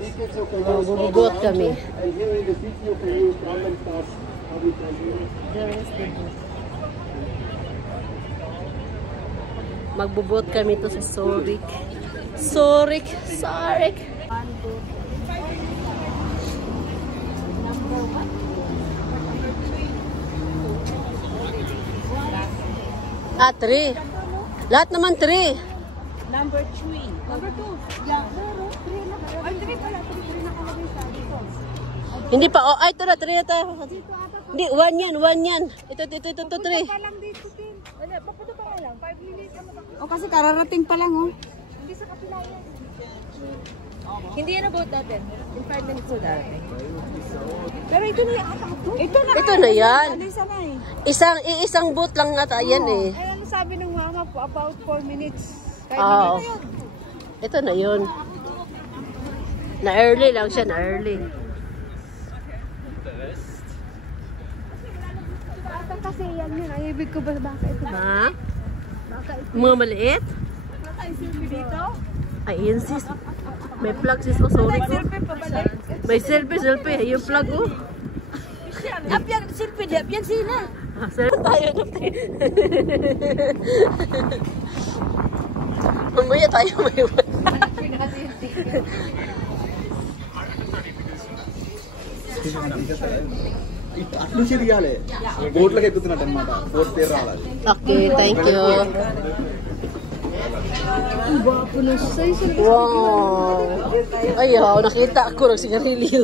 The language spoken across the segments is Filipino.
Bubugot kami. Magbubot kami to sa Zurich. Zurich. Ah, 3. Lahat naman 3. Number 3. Number 2. Yeah, 3 na. Ay, 3 pala. 3 nakalagay sa dito. Hindi pa. Oh, ay, ito na. 3 na tayo. Hindi, 1 yan. 1 yan. Ito, 3. Pa lang dito, Tim. Wala, papunta pa lang. 5 minutes. O, kasi kararating pa lang, oh. Hindi sa kapila yan. Hindi yan about natin. In 5 minutes so darating. Pero ito na yung Ito na yan. Alisa na eh. Isang boot lang ata yan eh. Ay, ano sabi ng mama po? About 4 minutes. 5 Oo. minutes na yun. Ito na yun. Na early lang siya, na early. Kasi yan yun. Ay, ibig ko ba baka ito? Ha? Baka ito. Mga maliit? Baka isilbi dito? Ay, yun sis. May plug sis. Oh, sorry ko. May selfie. Yung plug oh. Apyan, silbi di. Apyan sila. Ah, selfie tayo. Mamaya tayo may iwan. అట్లు తిరగాలి బోట్లకు ఎక్కుతున్నట్టు అనమాట బోట్ పేరు రావాలి Okay, thank you. Wow. Ayaw, nakita ako ng sigarilyo.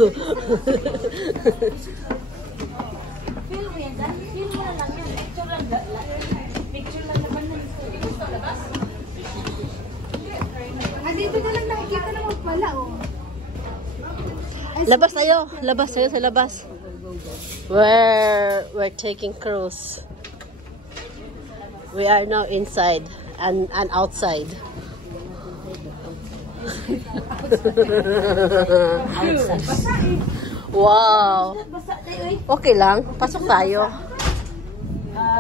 Dito na lang nakikita naman pala, oh. Labas tayo sa labas. We're taking cruise. We are now inside and outside. Wow. Okay lang, pasok tayo.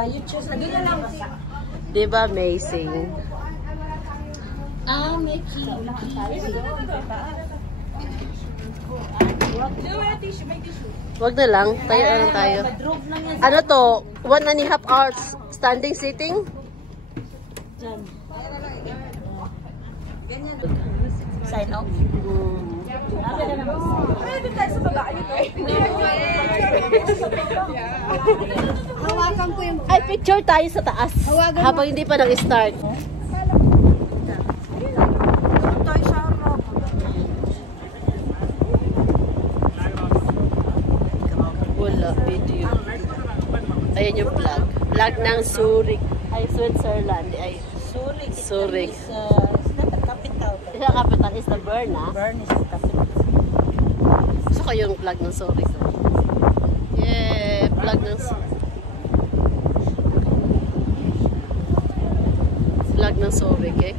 You choose na dito lang. Diba amazing? May Wag na lang, tayo na lang tayo. Ano to? 1.5 hours standing sitting? Sign off. Pwede tayo sa baba. Hawakan ko yung... Ay, picture tayo sa taas. Habang hindi pa nag-start. Wala, video. Ayan yung flag. Flag ng Zurich. Ay, Switzerland. Ay, Zurich. Is not the capital. The capital is the Bern, ha? Bern is the capital. Gusto ko yung flag ng Zurich. Yeah, flag ng Zurich, eh.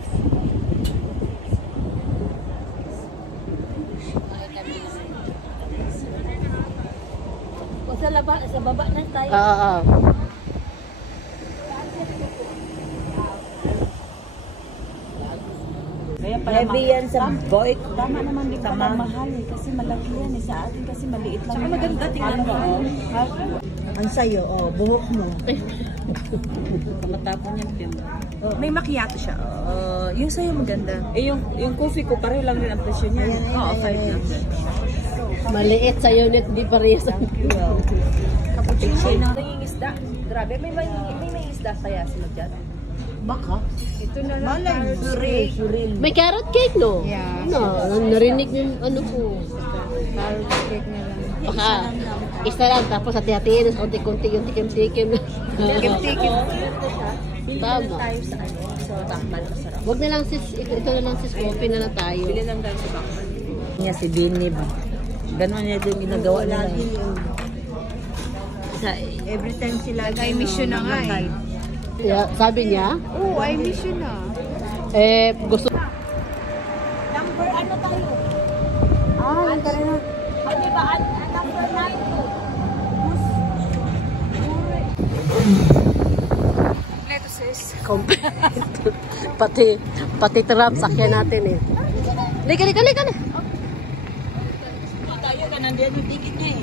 Sa baba na tayo. Oo. Kaya pala heavy yan sa boy. Tama naman din pala mahal eh. Kasi malaki yan eh. Sa atin kasi maliit lang. Saka maganda tingnan mo. Ang sayo, buhok mo. Matapon yan din. May macchiato siya. Yung sayo maganda. Yung coffee ko, pareho lang rin ang presyo niya. Oo, 5 lang. Maliit sa unit, di parehas. Cappuccino. Nangingisda. Grabe, may isda kaya sila dyan. Baka. Ito na lang. Suril. May carrot cake, no? Yeah. No, narinig yung ano ko. Carrot cake na lang. Baka, isa lang, tapos hati-hatiin, konti-konti yung tikim-tikim. Tikim-tikim. Tama. Tayo sa ano. So, takpan masarap. Wag na lang sis, ito na lang sis, coffee na lang tayo. Bili lang tayo sa bakman. Niya si Binib. Ganon niya din ginagawa nila. Every time sila ay mission na nga eh. Yeah, sabi niya? Oo, ay mission na. Gusto. Number ano tayo? Yung ka rin. Di ba? Number 9 Leto sis. pati tram sakyan natin eh. Lika. nandiyan yung ticket niya eh.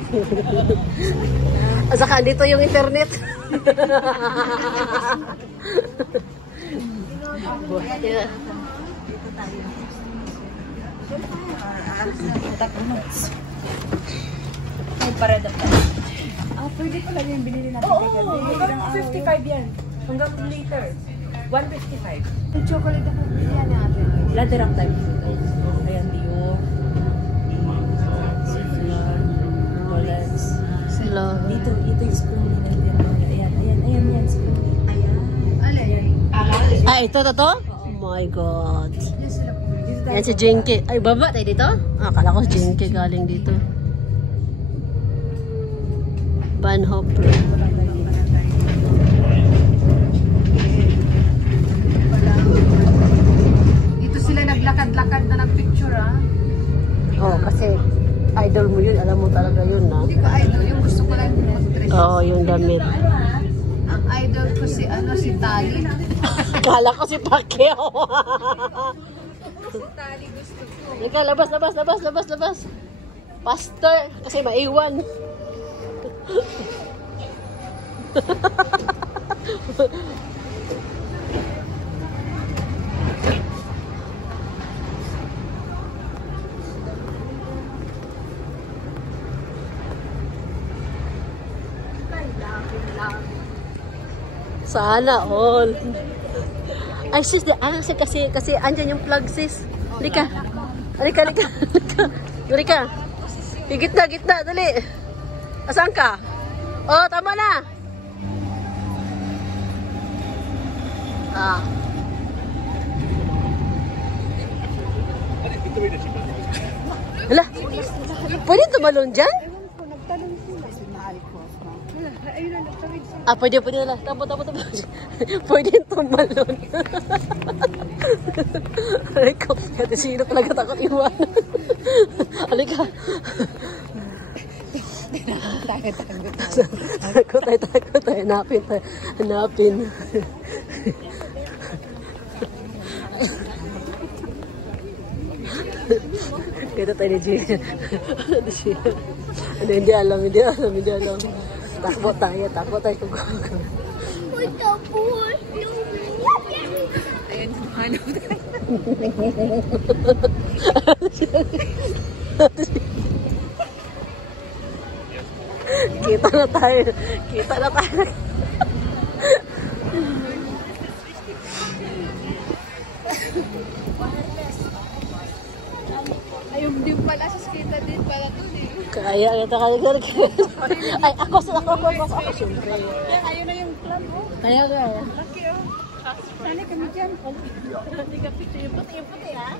At saka dito yung internet. Yeah. May pareda pa. Pwede pala yung binili natin. Oo, hanggang 55 yan. Hanggang later. 155. Yung chocolate na binili natin. Ladderang type. Ayan, Dio. Rolex. Sila. Dito yung spoon din natin. Ayan, spoon. Ayan. Ah, ito? Oh my God. Yan si Jinky. Ay, baba tayo dito? Ah, akala ko si Jinky galing dito. Van Hopper. Dito sila naglakad-lakad na ng picture, ah. Oh, kasi idol mo yun. Alam mo talaga yun, na? Hindi ko idol. Yung gusto ko lang yung mag-dress. Oo, yung damit. Ang idol ko si Tali. Kala ko si Pacquiao. Si Tali gusto ko. Ika, labas. Pastor, kasi maiwan. Sana all. Ay sis, kasi andyan yung plug sis. Halika. Gitna, dali. Asan ka? Oh, tama na. Ah. Hala. Pwede tumalon dyan? Ah, pwede na. Tapo. Pwede tumalon. Halika. Kasi sino talaga takot iwan. Halika. Takot tayo. Hanapin. Kita tayo ni Gia. Hindi alam. Takbo tayo. Uy, tapos. Ayan, hanap tayo. Kita na tayo. Ayun din pala sa skita din pala to eh. Kaya. Ay, ako syempre. Ayun na yung plan mo. Kaya. Laki oh. Sana kami dyan. Hindi ka picture yung puti ha.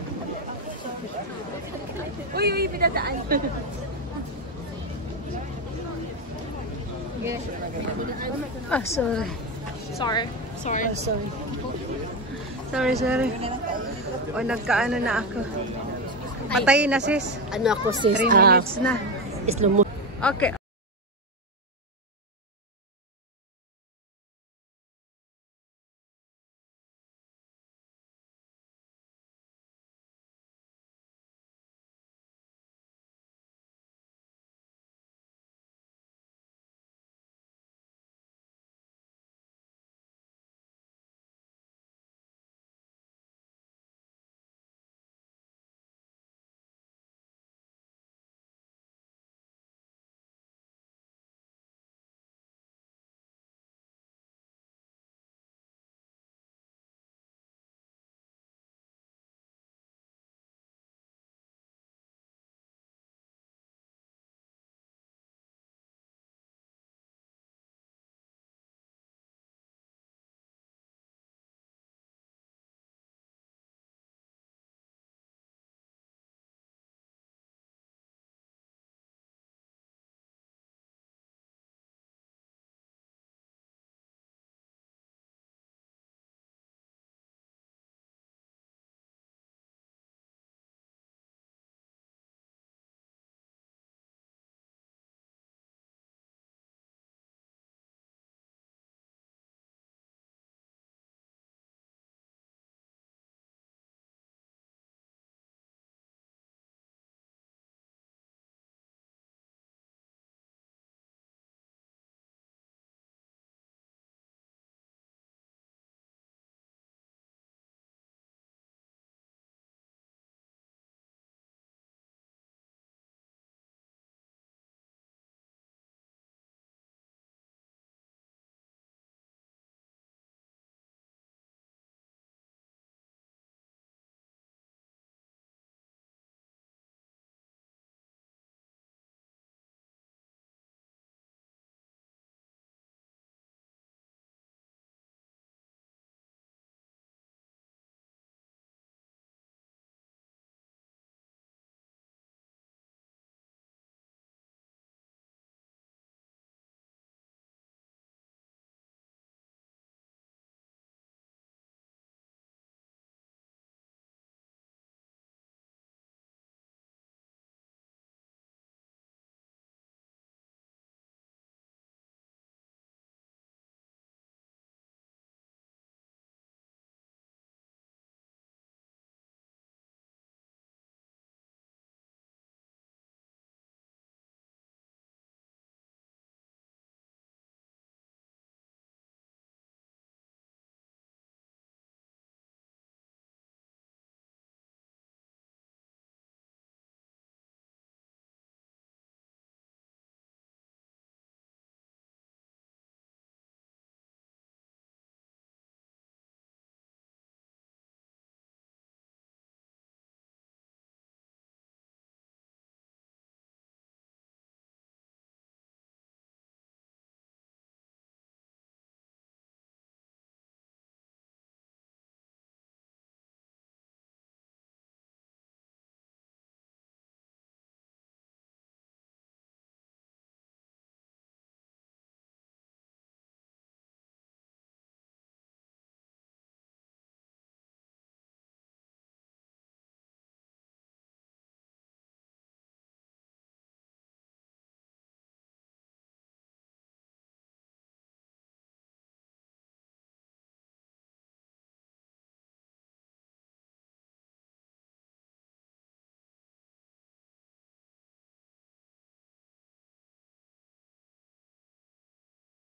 Uy, pinadaan. Yes. Ah, sorry. Sorry. O, nagkaano na ako. Patayin na sis. Ano ako sis? 3 minutes na. Slow mo. Okay.